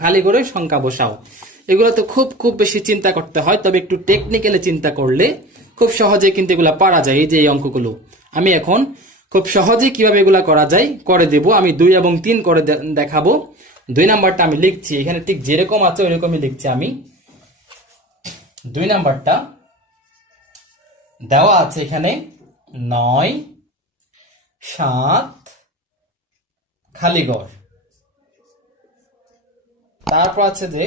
খালি ঘরে সংখ্যা বসাও। এগুলো তো খুব খুব বেশি চিন্তা করতে হয়, তবে একটু টেকনিক্যালি চিন্তা করলে খুব সহজে কিন্তু এগুলা পারা যায়। এই যে এই অঙ্কগুলো আমি এখন খুব সহজে কিভাবে এগুলা করা যায় করে দেব। আমি 2 এবং 3 করে দেখাবো। 2 নাম্বারটা আমি লিখছি এখানে ঠিক যেরকম আছে ওইরকমই লিখছি আমি। 2 নাম্বারটা দেওয়া আছে এখানে 9 7 খালি ঘর, তারপর আছে যে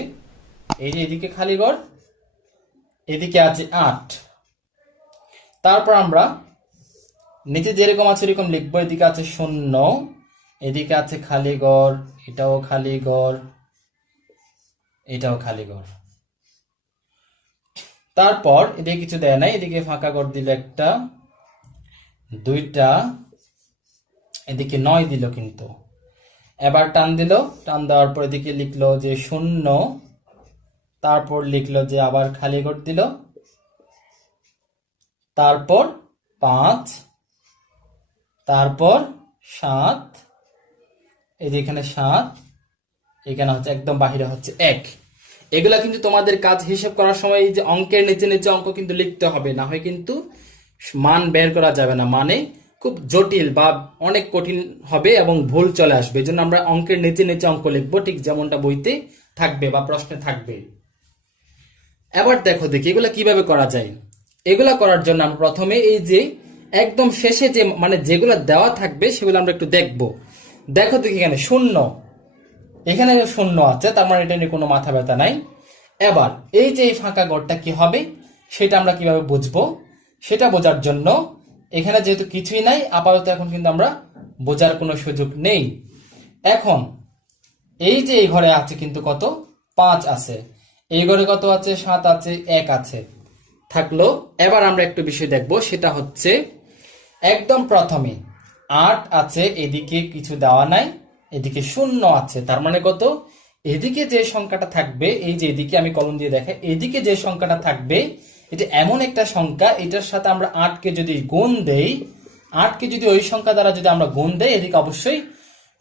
এই যে এদিকে খালি ঘর, এদিকে আছে 8। তারপর আমরা নিচে যেরকম আছে এরকম লিখবো। এদিকে আছে 0, এদিকে আছে খালি ঘর, এটাও খালি ঘর, এটাও খালি ঘর। তারপর এদিকে কিছু দেয় নাই, এদিকে ফাঁকা ঘর দিল একটা, 2টা, এদিকে 9 দিল কিন্তু। এবার টান দিল, টান দেওয়ার পর এদিকে লিখলো যে 0, তারপর লিখলো যে আবার খালি ঘর দিল, তারপর 5, তারপর 7, এই যে এখানে 7, এখানে হচ্ছে একদম বাহিরে হচ্ছে 1। এগুলা কিন্তু তোমাদের কাজ হিসেব করার সময় এই যে অঙ্কের নিচে নিচে অঙ্ক কিন্তু লিখতে হবে, না হয় কিন্তু মান বের করা যাবে না, মানে খুব জটিল বা অনেক কঠিন হবে এবং ভুল চলে আসবে। এই জন্য আমরা অঙ্কের নিচে নিচে অঙ্ক লিখবো, ঠিক যেমনটা বইতে থাকবে বা প্রশ্নে থাকবে। এবার দেখো দেখি এগুলা কিভাবে করা যায়। এগুলা করার জন্য আমরা প্রথমে এই যে একদম শেষে যে মানে যেগুলা দেওয়া থাকবে সেগুলো আমরা একটু দেখবো। দেখো দেখি এখানে 0, এখানে 0 আছে, তার মানে এটা নিয়ে কোনো মাথা ব্যথা নাই। এবার এই যে এই ফাঁকা ঘরটা কি হবে সেটা আমরা কিভাবে বুঝবো, সেটা বোঝার জন্য এখানে যেহেতু কিছুই নাই আপাতত এখন কিন্তু আমরা বোঝার কোনো সুযোগ নেই। এখন এই যে এই ঘরে আছে কিন্তু কত 5 আছে, এই ঘরে কত আছে 7 আছে, 1 আছে থাকলো। এবার আমরা একটু বিষয় দেখবো, সেটা হচ্ছে একদম প্রথমে 8 আছে, এদিকে কিছু দেওয়া নাই, এদিকে 0 আছে, তার মানে কত এদিকে যে সংখ্যাটা থাকবে, এই যে এদিকে আমি কলম দিয়ে দেখাই, এদিকে যে সংখ্যাটা থাকবে এটা এমন একটা সংখ্যা, এটার সাথে আমরা 8কে যদি গুণ দেই, 8কে যদি ওই সংখ্যা দ্বারা যদি আমরা গুণ দেই, এদিকে অবশ্যই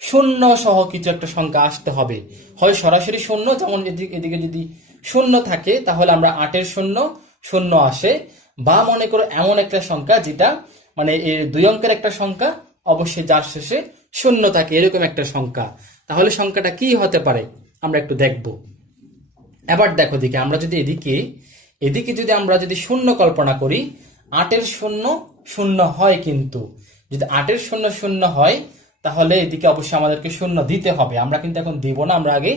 0 সহ কিছু একটা সংখ্যা আসতে হবে। হয় সরাসরি 0, যেমন এদিকে যদি 0 থাকে তাহলে আমরা 8-এর 0 0 আসে, বা মনে করো এমন একটা সংখ্যা যেটা মানে এই 2 অঙ্কের একটা সংখ্যা অবশ্যই যার শেষে 0 থাকে, এরকম একটা সংখ্যা। তাহলে সংখ্যাটা কি হতে পারে আমরা একটু দেখব। এবার দেখো দিকে আমরা যদি এদিকে যদি আমরা যদি 0 কল্পনা করি, 8-এর 0 0 হয়, কিন্তু যদি 8-এর 0 0 হয় তাহলে এদিকে অবশ্যই আমাদেরকে 0 দিতে হবে। আমরা কিন্তু এখন দিব না, আমরা আগে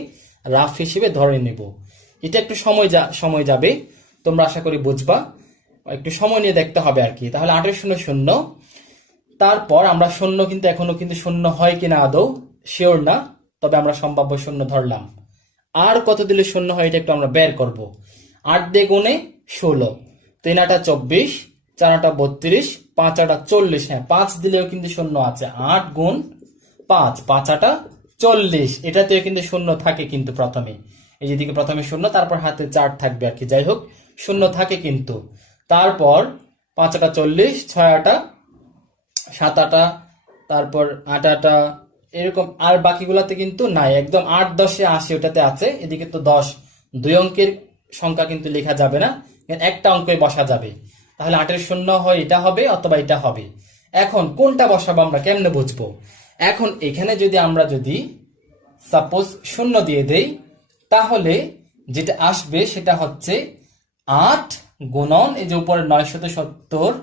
রাফ হিসেবে ধরে নেব। এটা একটু সময় যাবে, তোমরা আশা করি বুঝবা, একটু সময় নিয়ে দেখতে হবে আর কি। তাহলে 8-এর 0 0, তারপর আমরা 0 কিন্তু এখনো কিন্তু 0 হয় কিনা আদৌ শিওর না, তবে আমরা সম্ভাব্য 0 ধরলাম। আর কত দিলে 0 হয় এটা একটু আমরা বের করব। 8 দিয়ে গুণে 16, 3 8 24, 4 8 32, 5 8 40, হ্যাঁ 5 দিলেও কিন্তু 0 আছে। 8 গুণ 5, 5 8 40, এটাতেও কিন্তু 0 থাকে কিন্তু প্রথমে, এই যেদিকে প্রথমে 0 তারপর হাতে 4 থাকবে আর কি, যাই হোক 0 থাকে কিন্তু। তারপর 5 8 40, 6 8 7 8, তারপর 8 8, এরকম আর বাকিগুলাতে কিন্তু নাই, একদম 8 10 80 ওটাতে আছে। এদিকে তো 10, 2 অঙ্কের সংখ্যা কিন্তু লেখা যাবে না, একটা অঙ্কে বসা যাবে। তাহলে 8-এর 0 হয় এটা হবে অথবা এটা হবে। এখন কোনটা বসাবো আমরা কেমনে বুঝবো? এখন এখানে যদি আমরা যদি সাপোজ 0 দিয়ে দেই, তাহলে যেটা আসবে সেটা হচ্ছে 8 গুণন এই যে উপরে 970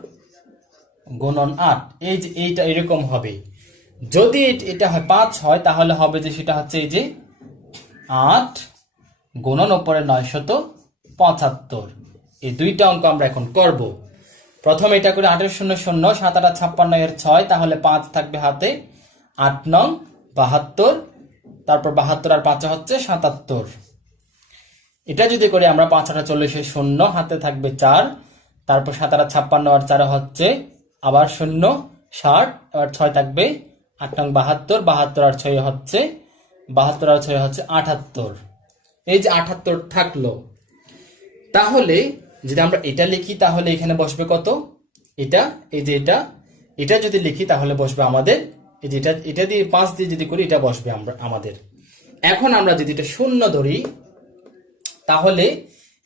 গুণন 8, এই যে এইটা এরকম হবে। যদি এটা হয় 5 হয় তাহলে হবে যে সেটা হচ্ছে এই যে 8 গুণন উপরে 975। এই দুইটা অঙ্ক আমরা এখন করব। প্রথমে এটা করে 8-এর 0 0, 7 8 56 এর 6, তাহলে 5 থাকবে হাতে, 8 9 72, তারপর 72 আর 5 হচ্ছে 77। এটা যদি করি আমরা 5 8 40 এর 0, হাতে থাকবে 4, তারপর 7 8 56 আর 4 হচ্ছে আবার 0 60, আবার 6 থাকবে, 8 9 72, 72 আর 6 হচ্ছে 72 আর 6 হচ্ছে 78। এই যে 78 থাকলো। তাহলে যদি আমরা এটা লিখি তাহলে এখানে বসবে কত, এটা এই যে এটা যদি লিখি তাহলে বসবে আমাদের এই যে এটা দিয়ে 5 দিয়ে যদি করি এটা বসবে আমাদের। এখন আমরা যদি এটা শূন্য ধরি, তাহলে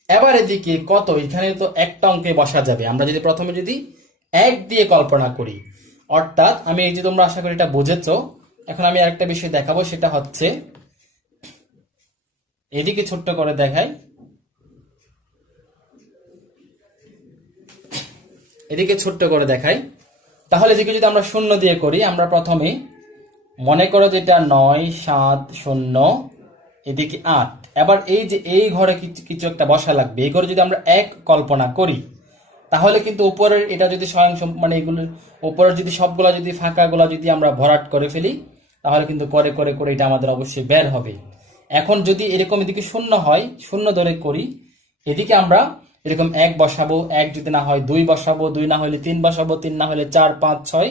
এবার এদিকে কত, এখানে তো একটা অঙ্কে বসা যাবে। আমরা যদি প্রথমে যদি 1 দিয়ে কল্পনা করি, অর্থাৎ আমি এই যে তোমরা আশা করি এটা বুঝেছো। এখন আমি আরেকটা বিষয় দেখাবো, সেটা হচ্ছে এদিকে ছোট্ট করে দেখাই, এদিকে ছোট্ট করে দেখাই। তাহলে এদিকে যদি আমরা শূন্য দিয়ে করি, আমরা প্রথমে মনে করো যে এটা 9 7 0, এদিকে 8। এবার এই যে এই ঘরে কিছু একটা বসা লাগবে, এই ঘরে যদি আমরা 1 কল্পনা করি, তাহলে কিন্তু উপরের এটা যদি মানে এগুলো উপরের যদি সবগুলা যদি ফাঁকাগুলা যদি আমরা ভরাট করে ফেলি, তাহলে কিন্তু করে করে করে এটা আমাদের অবশ্যই বের হবে। এখন যদি এরকম এদিকে শূন্য হয়, শূন্য ধরে করি, এদিকে আমরা এরকম 1 বসাবো, 1 যদি না হয় 2 বসাবো, 2 না হলে 3 বসাবো, 3 না হলে 4 5 6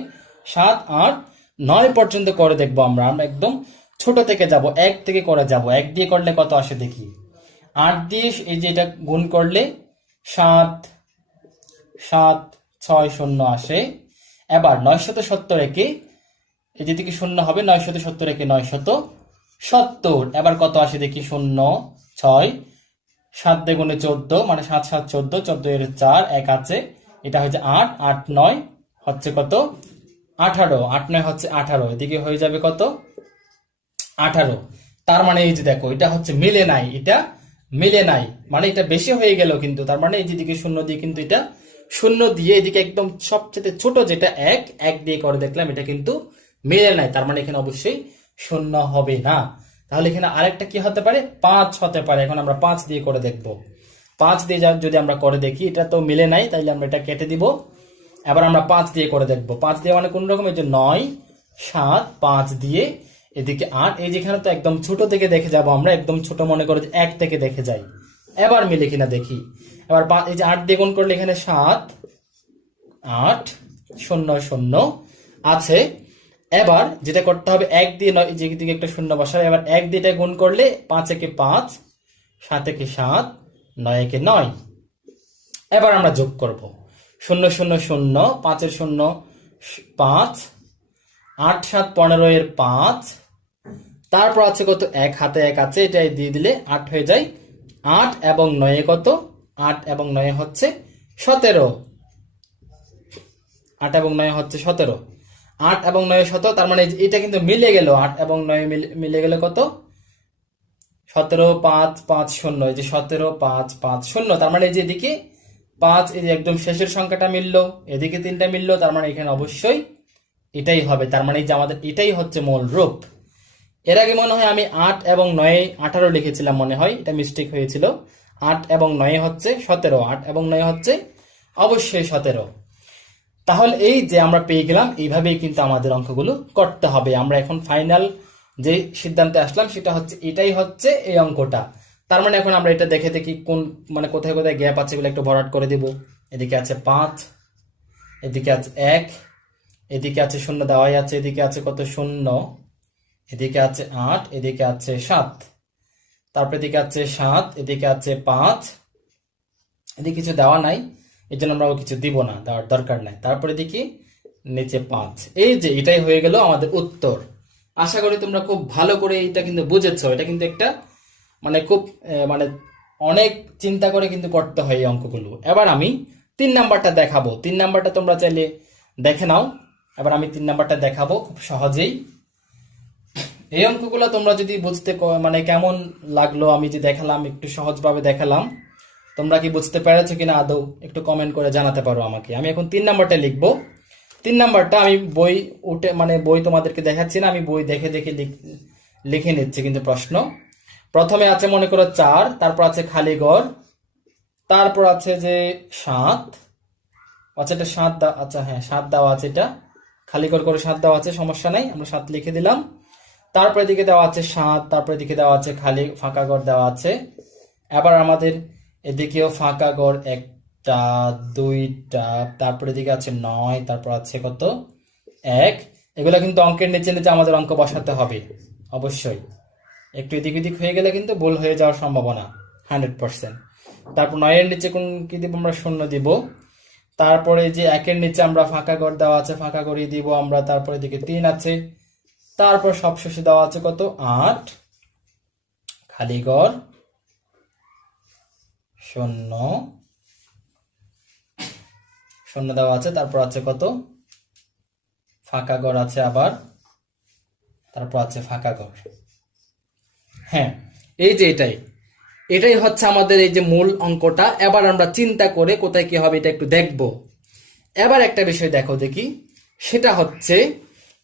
7 8 9 পর্যন্ত করে দেখবো। আমরা একদম ছোট থেকে যাব, 1 থেকে করে যাব। 1 দিয়ে করলে কত আসে দেখি, 8 দিয়ে এই যে এটা গুণ করলে 7 7 6 0 আসে। এবার 970 রেখে এই যে দিকে শূন্য হবে, 970 রেখে 970। এবার কত আসে দেখি, 0 6 7 দিয়ে গুণে 14, মানে 7 7 14, 14 এর 4 1 আছে, এটা হচ্ছে 8 8 9 হচ্ছে কত 18, 8 9 হচ্ছে 18, এদিকে হয়ে যাবে কত 18। তার মানে এই যে দেখো এটা হচ্ছে মিলে নাই, এটা মিলে নাই, মানে এটা বেশি হয়ে গেল কিন্তু। তার মানে এই যে দিকে শূন্য দিয়ে কিন্তু এটা শূন্য দিয়ে এদিকে একদম সবচেয়ে ছোট যেটা 1 1 দিয়ে করে দেখলাম, এটা কিন্তু মিলে নাই। তার মানে এখানে অবশ্যই শূন্য হবে না। তাহলে এখানে আরেকটা কি হতে পারে, 5 হতে পারে। এখন আমরা 5 দিয়ে করে দেখব। 5 দিয়ে যদি আমরা করে দেখি, এটা তো মিলে নাই, তাইলে আমরা এটা কেটে দিব। এবার আমরা 5 দিয়ে করে দেখব। 5 দিয়ে মানে কোন রকম, এই যে 9 7 5 দিয়ে এদিকে 8, এই যেখানে তো একদম ছোট থেকে দেখে যাব আমরা, একদম ছোট মনে করে 1 থেকে দেখে যাই। এবার মিলে কিনা দেখি। এবার এই যে 8 দিয়ে গুণ করলে এখানে 7 8 0 0 আছে। এবার যেটা করতে হবে, 1 দিয়ে 9 যে দিকে একটা শূন্য বসাবে, এবার 1 দিয়ে এটা গুণ করলে 5 একে 5 7 একে 7 9 একে 9। এবার আমরা যোগ করব 0 0 0 5 এর 0 5 8 7 15 এর 5, তারপর আছে কত 1 হাতে 1 আছে, এটা দিয়ে দিলে 8 হয়ে যায়। 8 এবং 9 কত, 8 এবং 9 হচ্ছে 17, 8 এবং 9 হচ্ছে 17, 8 এবং 9 17। তার মানে এটা কিন্তু মিলে গেল, 8 এবং 9 মিলে গেল কত 17 5 5 0, এই যে 17 5 5 0। তার মানে এই যে এদিকে 5, এই যে একদম শেষের সংখ্যাটা মিললো, এদিকে 3টা মিললো, তার মানে এখানে অবশ্যই এটাই হবে। তার মানে এই যে আমাদের এটাই হচ্ছে মূল রূপ। এর আগে মনে হয় আমি 8 এবং 9 18 লিখেছিলাম, মনে হয় এটা মিস্টেক হয়েছিল। 8 এবং 9 হচ্ছে 17, 8 এবং 9 হচ্ছে অবশ্যই 17। তাহলে এই যে আমরা পেয়ে গেলাম, এইভাবেই কিন্তু আমাদের অঙ্কগুলো করতে হবে। আমরা এখন ফাইনাল যে সিদ্ধান্তে আসলাম সেটা হচ্ছে এটাই হচ্ছে এই অঙ্কটা। তার মানে এখন আমরা এটা দেখে দেখি কোন মানে কোথায় কোথায় গ্যাপ আছে এগুলো একটু ভরাট করে দিব। এদিকে আছে 5, এদিকে আছে 1, এদিকে আছে 0 দেওয়াই আছে, এদিকে আছে কত 0, এদিকে আছে 8, এদিকে আছে 7, তারপর এদিকে আছে 7, এদিকে আছে 5, এদিকে কিছু দেওয়া নাই, এই জন্য আমরা কিছু দিব না, দেওয়ার দরকার নাই। তারপরে এদিকে নিচে 5, এই যে এটাই হয়ে গেল আমাদের উত্তর। আশা করি তোমরা খুব ভালো করে এটা কিন্তু বুঝেছো। এটা কিন্তু একটা মানে খুব মানে অনেক চিন্তা করে কিন্তু করতে হয় এই অঙ্কগুলো। এবার আমি 3 নাম্বারটা দেখাবো। 3 নাম্বারটা তোমরা চাইলে দেখে নাও। এবার আমি 3 নাম্বারটা দেখাবো খুব সহজেই। এই অঙ্কগুলো তোমরা যদি বুঝতে মানে কেমন লাগলো, আমি যে দেখালাম একটু সহজভাবে দেখালাম, তোমরা কি বুঝতে পেরেছো কিনা আদৌ একটু কমেন্ট করে জানাতে পারো আমাকে। আমি এখন 3 নাম্বারটা লিখবো। 3 নাম্বারটা আমি বই উঠে মানে বই তোমাদেরকে দেখাচ্ছি না, আমি বই দেখে দেখে লিখে নিচ্ছি কিন্তু প্রশ্ন। প্রথমে আছে মনে করো 4, তারপর আছে খালি ঘর, তারপর আছে যে 7, আচ্ছা এটা 7 আচ্ছা হ্যাঁ 7 দেওয়া আছে, এটা খালি ঘর করে 7 দেওয়া আছে, সমস্যা নাই, আমরা 7 লিখে দিলাম। তারপর এদিকে দেওয়া আছে 7, তারপর এদিকে দেওয়া আছে খালি ফাঁকা ঘর দেওয়া আছে। এবার আমাদের এদিকেও ফাঁকা ঘর 1টা 2টা, তারপর এদিকে আছে 9, তারপর আছে কত 1। এগুলা কিন্তু অঙ্কের নিচে নিচে আমাদের অঙ্ক বসাতে হবে অবশ্যই। একটু এদিক ওদিক হয়ে গেলে কিন্তু ভুল হয়ে যাওয়ার সম্ভাবনা 100%। তারপর 9 এর নিচে কোন কি দিব আমরা, 0 দিব। তারপরে যে 1 এর নিচে আমরা ফাঁকা ঘর দেওয়া আছে, ফাঁকা ঘরই দিব আমরা। তারপরে এদিকে 3 আছে, তারপর সবশেষে দেওয়া আছে কত 8, খালি ঘর শূন্য, শূন্য দেওয়া আছে, তারপর আছে কত ফাঁকা ঘর আছে আবার, তারপর আছে ফাঁকা ঘর। হ্যাঁ, এই যে এটাই হচ্ছে আমাদের এই যে মূল অঙ্কটা। এবার আমরা চিন্তা করে কোথায় কি হবে এটা একটু দেখব। এবার একটা বিষয় দেখো দেখি, সেটা হচ্ছে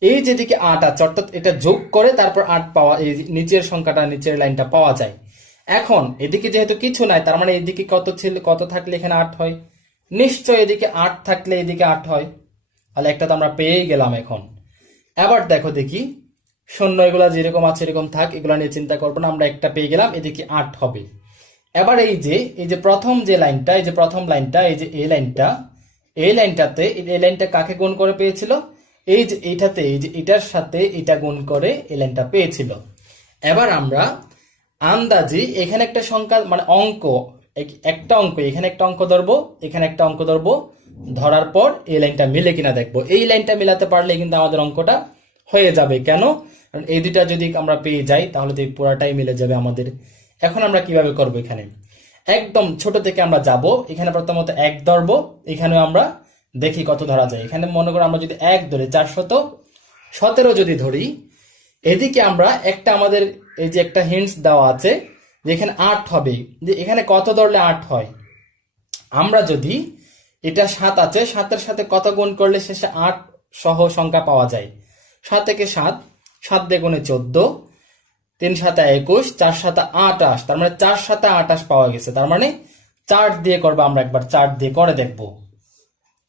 এই যেদিকে 8 আছে, অর্থাৎ এটা যোগ করে তারপর 8 পাওয়া, এই নিচের সংখ্যাটা নিচের লাইনটা পাওয়া যায়। এখন এদিকে যেহেতু কিছু নাই, তার মানে এদিকে কত ছিল, কত থাকলে এখানে 8 হয়, নিশ্চয় এদিকে 8 থাকলে এদিকে 8 হয়, তাহলে একটা তো আমরা পেয়েই গেলাম। এখন এবার দেখো দেখি, শূন্য এগুলা যেরকম আছে এরকম থাক, এগুলা নিয়ে চিন্তা করবো না, আমরা একটা পেয়ে গেলাম, এদিকে 8 হবে। এবার এই যে প্রথম যে লাইনটা, এই যে প্রথম লাইনটা, এই যে এই লাইনটা, এই লাইনটাতে এই লাইনটা কাকে গুণ করে পেয়েছিল, এই যে এইটাতে, এই যে এটার সাথে এটা গুণ করে এই লাইনটা পেয়েছিল। এবার আমরা আন্দাজি এখানে একটা সংখ্যা মানে অঙ্ক, একটা অঙ্ক, এখানে একটা অঙ্ক ধরবো, এখানে একটা অঙ্ক ধরবো, ধরার পর এই লাইনটা মিলে কিনা দেখবো। এই লাইনটা মিলাতে পারলে কিন্তু আমাদের অঙ্কটা হয়ে যাবে। কেন? কারণ এই দুইটা যদি আমরা পেয়ে যাই তাহলে তো পুরাটাই মিলে যাবে আমাদের। এখন আমরা কিভাবে করব, এখানে একদম ছোট থেকে আমরা যাব, এখানে প্রথমত 1 ধরবো, এখানেও আমরা দেখি কত ধরা যায়। এখানে মনে করো আমরা যদি 1 ধরি, 417 যদি ধরি, এদিকে আমরা একটা আমাদের এই যে একটা হিন্টস দেওয়া আছে যে এখানে 8 হবে, যে এখানে কত ধরলে 8 হয়। আমরা যদি এটা 7 আছে, 7-এর সাথে কত গুণ করলে শেষে 8 সহ সংখ্যা পাওয়া যায়। 7 থেকে 7, 7 দিয়ে গুণে 14, 3 7 21, 4 7 28, তার মানে 4 7 28 পাওয়া গেছে। তার মানে 4 দিয়ে করবো, আমরা একবার 4 দিয়ে করে দেখবো,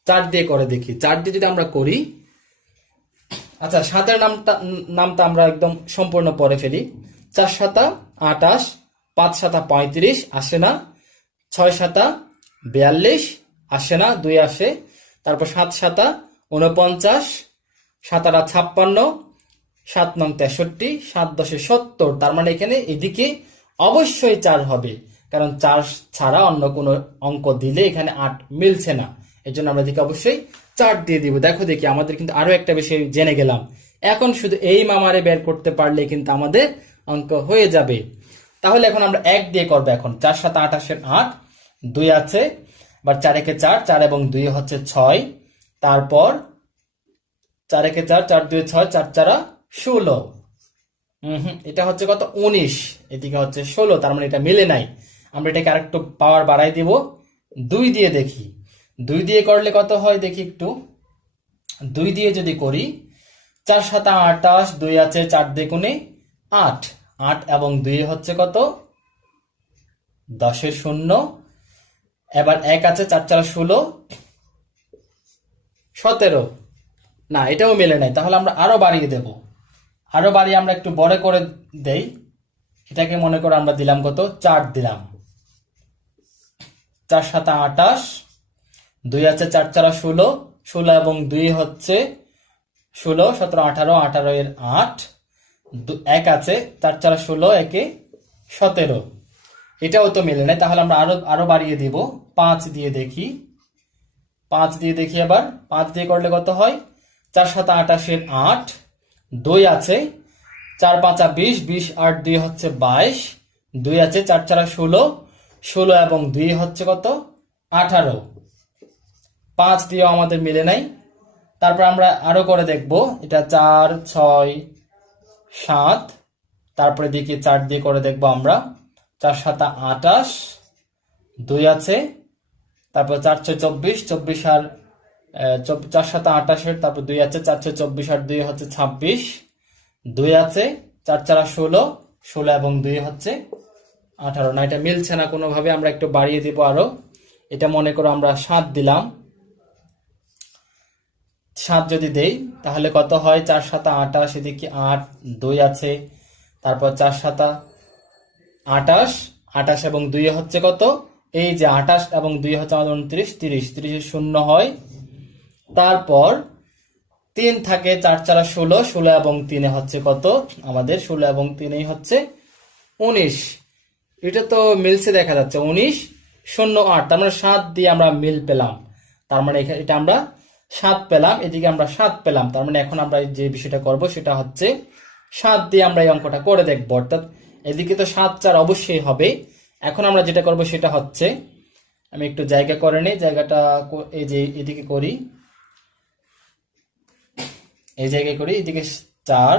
4 দিয়ে করে দেখি। 4 দিয়ে যদি আমরা করি, আচ্ছা 7-এর নামটা আমরা একদম সম্পূর্ণ পরে ফেলি। 4 7 28, 5 7 35 আসে না, 6 7 42 আসে না, 2 আসে, তারপর 7 7 49, 7 8 56, 7 9 63, 7 10 70, তার মানে এখানে এদিকে অবশ্যই 4 হবে, কারণ 4 ছাড়া অন্য কোনো অঙ্ক দিলে এখানে 8 মিলছে না। এর জন্য আমরা এদিকে অবশ্যই 4 দিয়ে দিব। দেখো দেখি আমাদের কিন্তু আরো একটা বিষয় জেনে গেলাম। এখন শুধু এই মামারে বের করতে পারলে কিন্তু আমাদের অঙ্ক হয়ে যাবে। তাহলে এখন আমরা 1 দিয়ে করবো। এখন 4 7 28 8, 2 আছে, আবার 4 1 4, 4 এবং 2 হচ্ছে 6, তারপর 4 1 4, 4 2 6, 4 4 16, এটা হচ্ছে কত 19, এদিকে হচ্ছে 16, তার মানে এটা মিলে নাই। আমরা এটাকে আরেকটু পাওয়ার বাড়াই দিব, 2 দিয়ে দেখি। 2 দিয়ে করলে কত হয় দেখি একটু। 2 দিয়ে যদি করি, 4 7 28, 2 আছে, 4 দিয়ে গুণে 8, 8 এবং 2 হচ্ছে কত 10 0, এবার 1 আছে, 4 4 16, 17, না এটাও মেলে নাই। তাহলে আমরা আরো বাড়িয়ে দেব, আরো বাড়িয়ে আমরা একটু বড় করে দেই। এটাকে মনে করে আমরা দিলাম কত 4 দিলাম, 4 7 28, 2 আছে, 4 4 16, 16 এবং 2 হচ্ছে 16, 17 18, 18 এর 8, 1 আছে, 4 4 16, 1 17, এটাও তো মেলে নাই। তাহলে আমরা আরো বাড়িয়ে দিব, 5 দিয়ে দেখি। 5 দিয়ে দেখি, আবার 5 দিয়ে করলে কত হয়, 4 7 28 এর 8, 2 আছে, 4 5 20, 20 8 2 হচ্ছে 22, 2 আছে, 4 4 16, 16 এবং 2 হচ্ছে কত 18, 5 দিয়েও আমাদের মিলে নাই। তারপর আমরা আরো করে দেখব, এটা 4 6 7, তারপরে দিকে 4 দিয়ে করে দেখব আমরা, 4 7 28, 2 আছে, তারপর 4 6 24, 24 আর 4 7 28, তারপর 2 আছে, 4 6 24 আর 2 হচ্ছে 26, 2 আছে, 4 4 16, 16 এবং 2 হচ্ছে 18, না এটা মিলছে না কোনোভাবে। আমরা একটু বাড়িয়ে দিব আরো, এটা মনে করো আমরা 7 দিলাম। 7 যদি দেই তাহলে কত হয়, 4 7 28, এদিকে 8, 2 আছে, তারপর 4 7 28, 28 এবং 2 হচ্ছে কত, এই যে 28 এবং 2 হচ্ছে আমাদের 29, 30, 30 শূন্য হয়। তারপর 3 থাকে, 4 4 16, 16 এবং 3 হচ্ছে কত আমাদের, 16 এবং 3 হচ্ছে 19, এটা তো মিলছে দেখা যাচ্ছে 19 0 8, তার মানে 7 দিয়ে আমরা মিল পেলাম। তার মানে এটা আমরা 7 পেলাম, এদিকে আমরা 7 পেলাম। তার মানে এখন আমরা যে বিষয়টা করব সেটা হচ্ছে 7 দিয়ে আমরা এই অঙ্কটা করে দেখবো। অর্থাৎ এদিকে তো 7 4 অবশ্যই হবে। এখন আমরা যেটা করব সেটা হচ্ছে, আমি একটু জায়গা করে নেই, জায়গাটা এই যে এদিকে করি, এই জায়গায় করি, এদিকে 4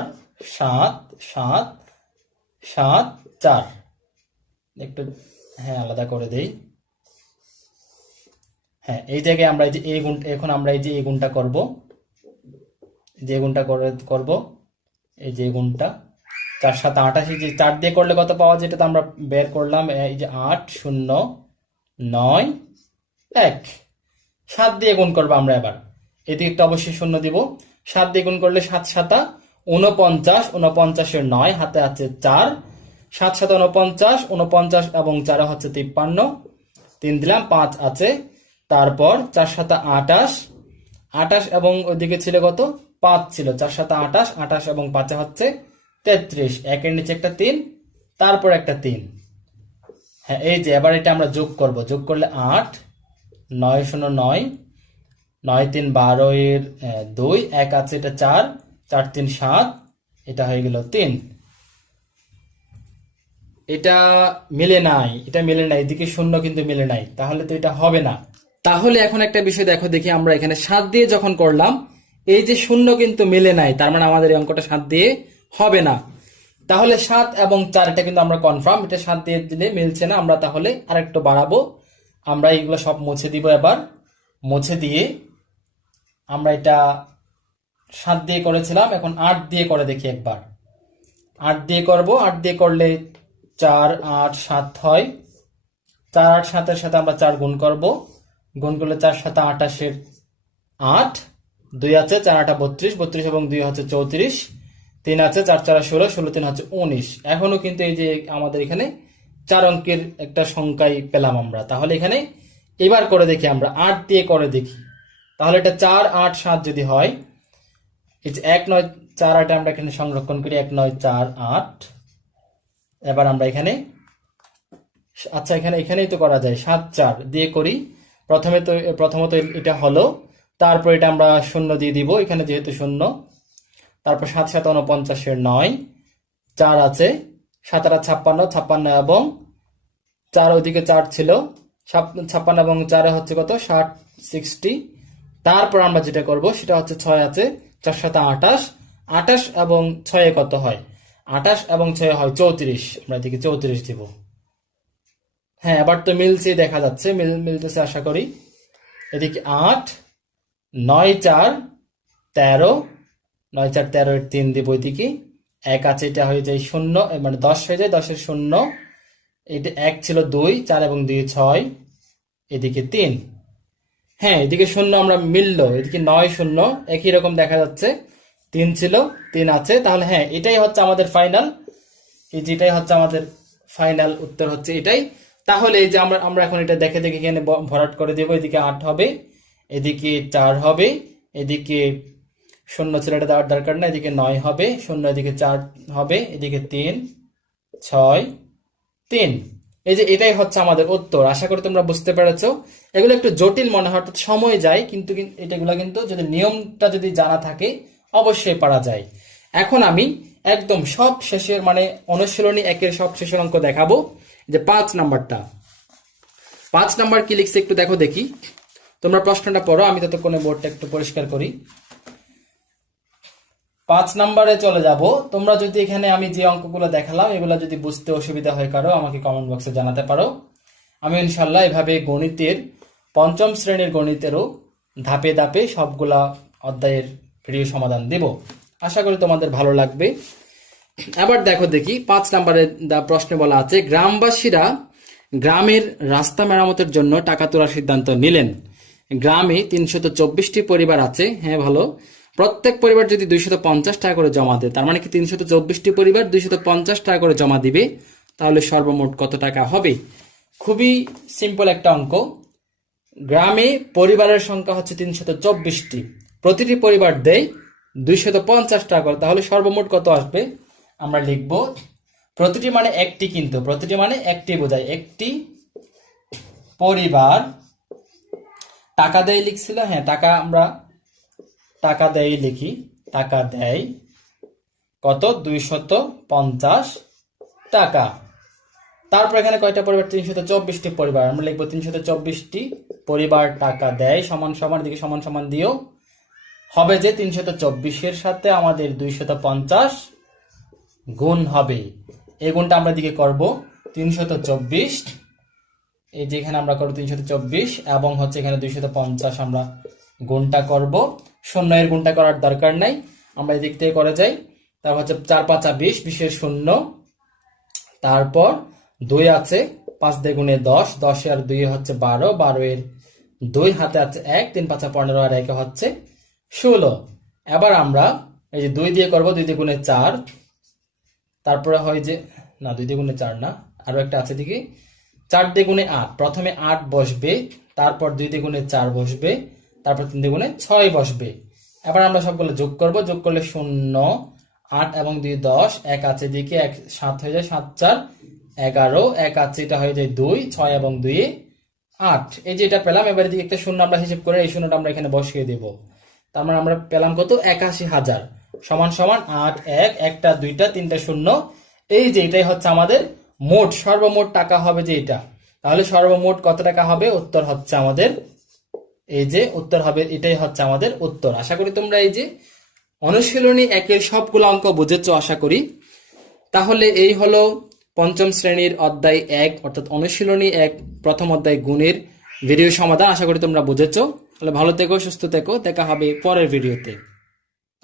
7 7 7 4, একটু হ্যাঁ আলাদা করে দেই। হ্যাঁ এই জায়গায় আমরা এই যে এই গুণ, এখন আমরা এই যে এই গুণটা করব, যে গুণটা করব, এই যে গুণটা 4 7 28, এই যে 4 দিয়ে করলে কত পাওয়া যায় এটা তো আমরা বের করলাম, এই যে 8 0 9 1, 7 দিয়ে গুণ করবো আমরা। এবার এদিকে একটা অবশ্যই শূন্য দিব, 7 দিয়ে গুণ করলে 7 7 49, 49 9 হাতে আছে 4, 7 7 49, 49 এবং 4 হচ্ছে 53, 3 দিলাম 5 আছে, তারপর 4 7 28, 28 এবং ওইদিকে ছিল কত 5 ছিল, 4 7 28, 28 এবং 5 হচ্ছে 33, একের নিচে একটা 3, তারপর একটা 3। হ্যাঁ এই যে এবার এটা আমরা যোগ করব, যোগ করলে 8 9 0 9 9 3 12 এর 2, 1 আছে এটা 4, 4 3 7, এটা হয়ে গেল 3। এটা মিলে নাই, এটা মিলে নাই, এদিকে শূন্য কিন্তু মিলে নাই, তাহলে তো এটা হবে না। তাহলে এখন একটা বিষয় দেখো, দেখি আমরা এখানে 7 দিয়ে যখন করলাম, এই যে শূন্য কিন্তু মিলে নাই, তার মানে আমাদের এই অঙ্কটা 7 দিয়ে হবে না। তাহলে 7 এবং 4 এটা কিন্তু আমরা কনফার্ম, এটা 7 দিয়ে দিলে মিলছে না, আমরা তাহলে আরেকটু বাড়াবো, আমরা এগুলো সব মুছে দিব। এবার মুছে দিয়ে আমরা এটা 7 দিয়ে করেছিলাম, এখন 8 দিয়ে করে দেখি একবার। 8 দিয়ে করব, 8 দিয়ে করলে 4 8 7 হয়, 4 8 7 এর সাথে আমরা 4 গুণ করব, গুণ করলে 4 7 28 এর 8, 2 আছে 4 8 32, 32 এবং 2 হচ্ছে 34, 3 আছে 4 4 16, 16 3 হচ্ছে 19। এখনো কিন্তু এই যে আমাদের এখানে 4 অঙ্কের একটা সংখ্যাই পেলাম আমরা। তাহলে এখানে এবার করে দেখি আমরা 8 দিয়ে করে দেখি, তাহলে এটা 4 8 7 যদি হয়, এই যে 1 9 4 8 আমরা এখানে সংরক্ষণ করি, 1 9 4 8। এবার আমরা এখানে, আচ্ছা এখানে এখানেই তো করা যায়, 7 4 দিয়ে করি, প্রথমত এটা হলো, তারপর এটা আমরা শূন্য দিয়ে দিব এখানে যেহেতু শূন্য, তারপর 7 7 49 এর 9, 4 আছে, 7 8 56 56 এবং 4 ওইদিকে 4 ছিল, 56 এবং 4 হচ্ছে কত 60 60। তারপর আমরা যেটা করব সেটা হচ্ছে 6 আছে, 4 7 28, 28 এবং 6 কত হয়, 28 এবং 6 হয় 34, আমরা এদিকে 34 দিব। হ্যাঁ এবার তো মিলছে, দেখা যাচ্ছে মিলতেছে আশা করি। এদিকে 8 9 4 13, 9 4 13 এর 3 দিব, এদিকে 1 আছে, এটা হয়ে যায় 0, মানে 10 হয়ে যায়, 10 এর 0, এটা 1 ছিল 2 4 এবং 2 6, এদিকে 3। হ্যাঁ এদিকে 0 আমরা মিললো, এদিকে 9 0 একই রকম দেখা যাচ্ছে, 3 ছিল 3 আছে, তাহলে হ্যাঁ এটাই হচ্ছে আমাদের ফাইনাল, এই যেটাই হচ্ছে আমাদের ফাইনাল উত্তর হচ্ছে এটাই। তাহলে এই যে আমরা এখন এটা দেখে দেখে এখানে ভরাট করে দেব, এদিকে 8 হবে, এদিকে 4 হবে, এদিকে 0 ছিল এটা দেওয়ার দরকার না, এদিকে 9 হবে 0, এদিকে 4 হবে, এদিকে 3 6 3। এই যে এটাই হচ্ছে আমাদের উত্তর। আশা করি তোমরা বুঝতে পেরেছো। এগুলো একটু জটিল মনে হয়, অর্থাৎ সময় যায়, কিন্তু এটাগুলো কিন্তু যদি নিয়মটা যদি জানা থাকে অবশ্যই পারা যায়। এখন আমি একদম সব শেষের মানে অনুশীলনী 1-এর সব শেষের অঙ্ক দেখাবো, যে 5 নাম্বারটা। 5 নাম্বার কি লিখছে একটু দেখো দেখি, তোমরা প্রশ্নটা পড়ো, আমি ততক্ষণে বোর্ডটা একটু পরিষ্কার করি। 5 নাম্বারে চলে যাব। তোমরা যদি এখানে আমি যে অঙ্কগুলো দেখালাম এগুলো যদি বুঝতে অসুবিধা হয় কারো, আমাকে কমেন্ট বক্সে জানাতে পারো। আমি ইনশাল্লাহ এভাবে গণিতের 5ম শ্রেণীর গণিতেরও ধাপে ধাপে সবগুলা অধ্যায়ের ভিডিও সমাধান দেব। আশা করি তোমাদের ভালো লাগবে। এবার দেখো দেখি 5 নাম্বারে প্রশ্নে বলা আছে, গ্রামবাসীরা গ্রামের রাস্তা মেরামতের জন্য টাকা তোলার সিদ্ধান্ত নিলেন। গ্রামে 324টি পরিবার আছে, হ্যাঁ ভালো, প্রত্যেক পরিবার যদি 250 টাকা করে জমা দেয়, তার মানে কি 324টি পরিবার 250 টাকা করে জমা দিবে, তাহলে সর্বমোট কত টাকা হবে? খুবই সিম্পল একটা অঙ্ক। গ্রামে পরিবারের সংখ্যা হচ্ছে 324টি, প্রতিটি পরিবার দেয় 250 টাকা করে, তাহলে সর্বমোট কত আসবে? আমরা লিখব প্রতিটি মানে একটি, কিন্তু প্রতিটি মানে একটি বোঝায়, একটি পরিবার টাকা দেয় লিখছিল, হ্যাঁ টাকা আমরা টাকা দেয় লিখি, টাকা দেয় কত 250 টাকা। তারপর এখানে কয়টা পরিবার? 324টি পরিবার। আমরা লিখবো 324টি পরিবার টাকা দেয় সমান সমান, দিকে সমান সমান দিও, হবে যে 324-এর সাথে আমাদের 250 গুণ হবে। এই গুণটা আমরা দিকে করব 324, এই যে এখানে আমরা করবো 324 এবং হচ্ছে এখানে 250 আমরা গুণটা করব। শূন্য এর গুণটা করার দরকার নাই, আমরা এদিক থেকে করে যাই। তারপর হচ্ছে 4 5 20, 20 শূন্য, তারপর 2 আছে, 5 দিয়ে গুণে 10, 10 আর 2 হচ্ছে 12, 12 এর 2 হাতে আছে 1, 3 5 15 আর 1 হচ্ছে 16। এবার আমরা এই যে 2 দিয়ে করব, 2 দিয়ে গুণে 4, তারপরে হয় যে না 2 দিয়ে গুণে 4 না, আরো একটা আছে দিকে 4 দিয়ে গুণে 8, প্রথমে 8 বসবে, তারপর 2 দিয়ে গুণে 4 বসবে, তারপর 3 দিয়ে গুণে 6 বসবে। এবার আমরা সবগুলো যোগ করব, যোগ করলে 0, 8 এবং 2 10, 1 আছে দিকে 1 7 হয়ে যায়, 7 4 11, 1 আছে এটা হয়ে যায় 2, 6 এবং 2 8। এই যে এটা পেলাম। এবার দিকে একটা শূন্য আমরা হিসাব করে এই শূন্যটা আমরা এখানে বসিয়ে দেব। তার মানে আমরা পেলাম কত? 81,000 সমান সমান 8 1 একটা 2টা 3টা শূন্য। এই যে এটাই হচ্ছে আমাদের মোট সর্বমোট টাকা হবে যে এটা। তাহলে সর্বমোট কত টাকা হবে? উত্তর হচ্ছে আমাদের এই যে উত্তর হবে, এটাই হচ্ছে আমাদের উত্তর। আশা করি তোমরা এই যে অনুশীলনী 1-এর সবগুলো অঙ্ক বুঝেছো আশা করি। তাহলে এই হলো পঞ্চম শ্রেণীর অধ্যায় 1 অর্থাৎ অনুশীলনী 1 প্রথম অধ্যায় গুণের ভিডিও সমাধান। আশা করি তোমরা বুঝেছো। তাহলে ভালো থেকো, সুস্থ থেকো, দেখা হবে পরের ভিডিওতে।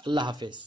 আল্লাহ হাফেজ।